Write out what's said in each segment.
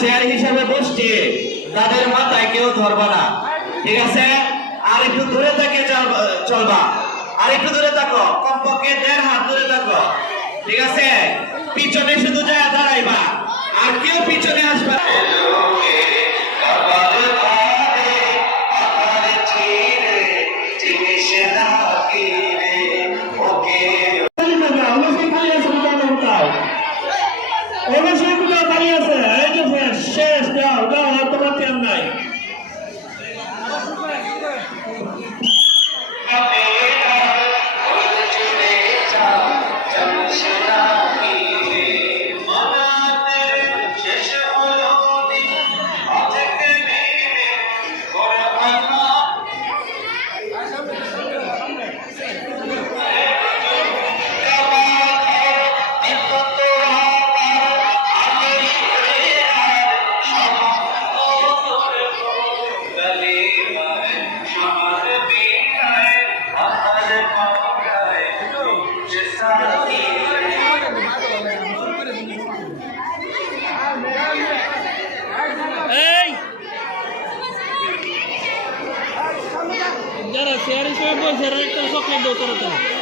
Chair হিসাবে বসছে তাদের মাথায় কেউ ধরবে না। ঠিক আছে? আর একটু দূরে থেকে চল- চলবা। আর একটু দূরে থাকো কমপক্ষে দেড় হাত দূরে থাকো ঠিক আছে? পিছনে শুধু যায় দাঁড়াইবা। আর কেউ পিছনে আসবে না। চেয়ার হিসেবে বলছে একটা চকলেট দাও তারা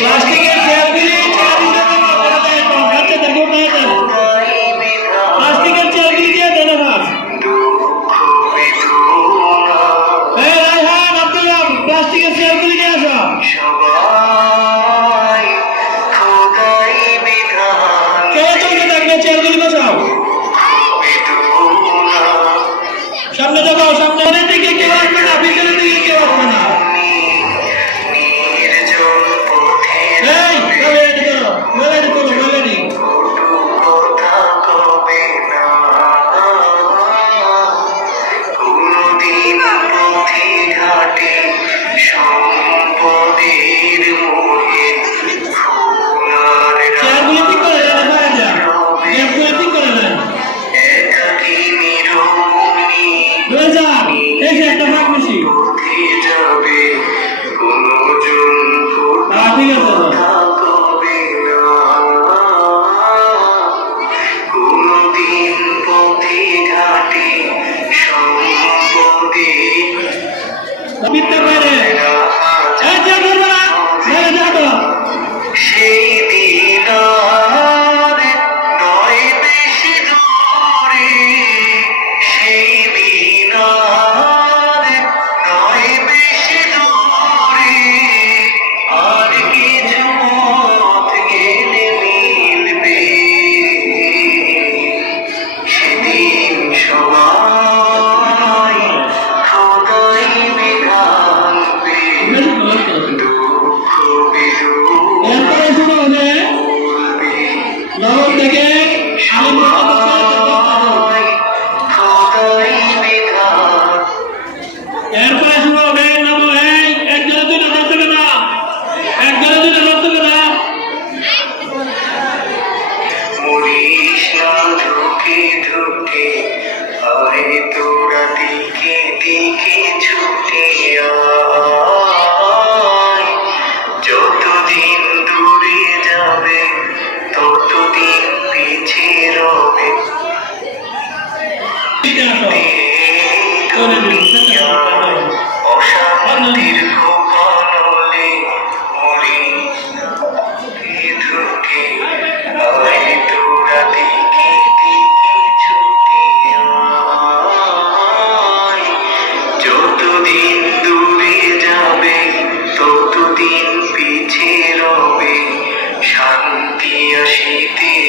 প্লাস্টিকের ব্যাগ দিলে নীতি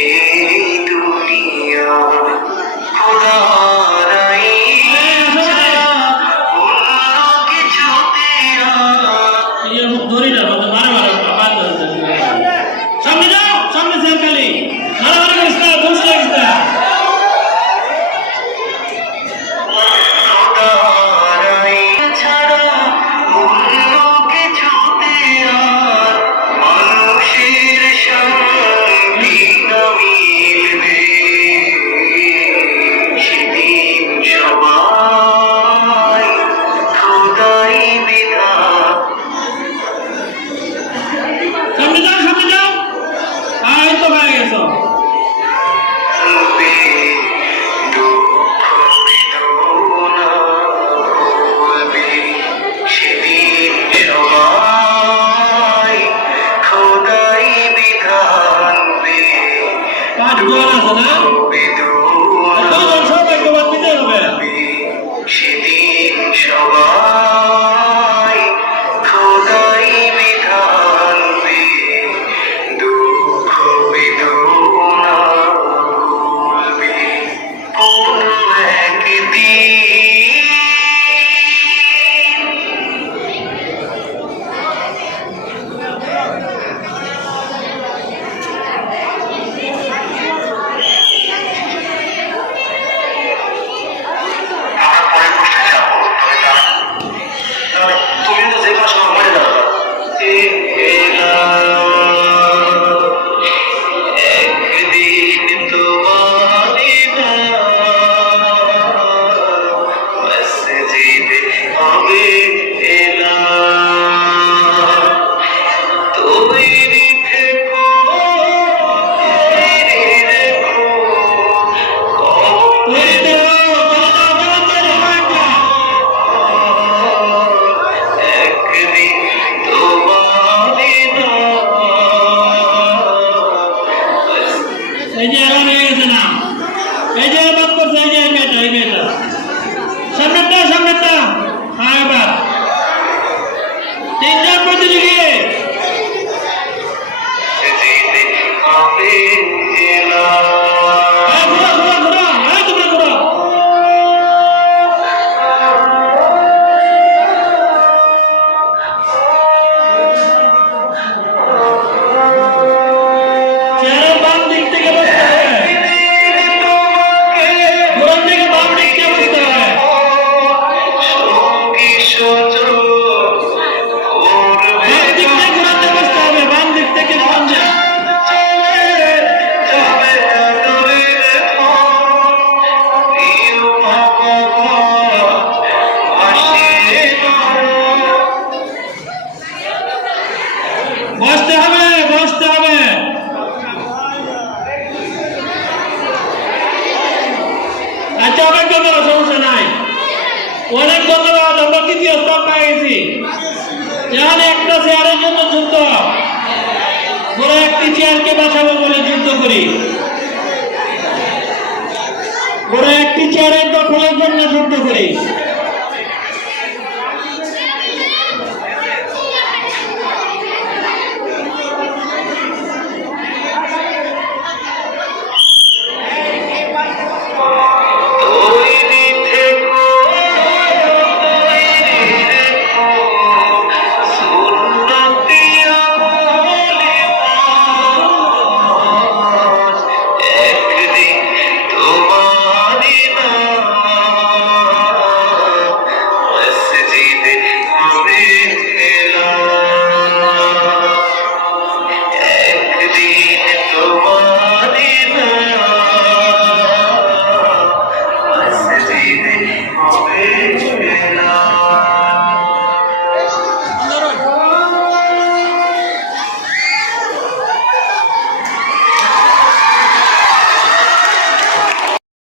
না? ఎజే అలానే వేస్తున్నా ఎజే బతుకొచ్చు ఎజే అయిపోయింది అయిపోయింది సమ్మెత్తా సమ్మెత్తా హాయ్ బా తెచ్చాకపోతే বসতে হবে বসতে হবে। আচ্ছা অনেক ধন্যবাদ সমস্যা নাই। অনেক ধন্যবাদ আমরা তৃতীয় স্থান পেয়ে গেছি এখানে একটা চেয়ারের জন্য যুদ্ধ কোনো একটি চেয়ারকে বাঁচাবো বলে যুদ্ধ করি। কোনো একটি চেয়ারের দখলের জন্য যুদ্ধ করি।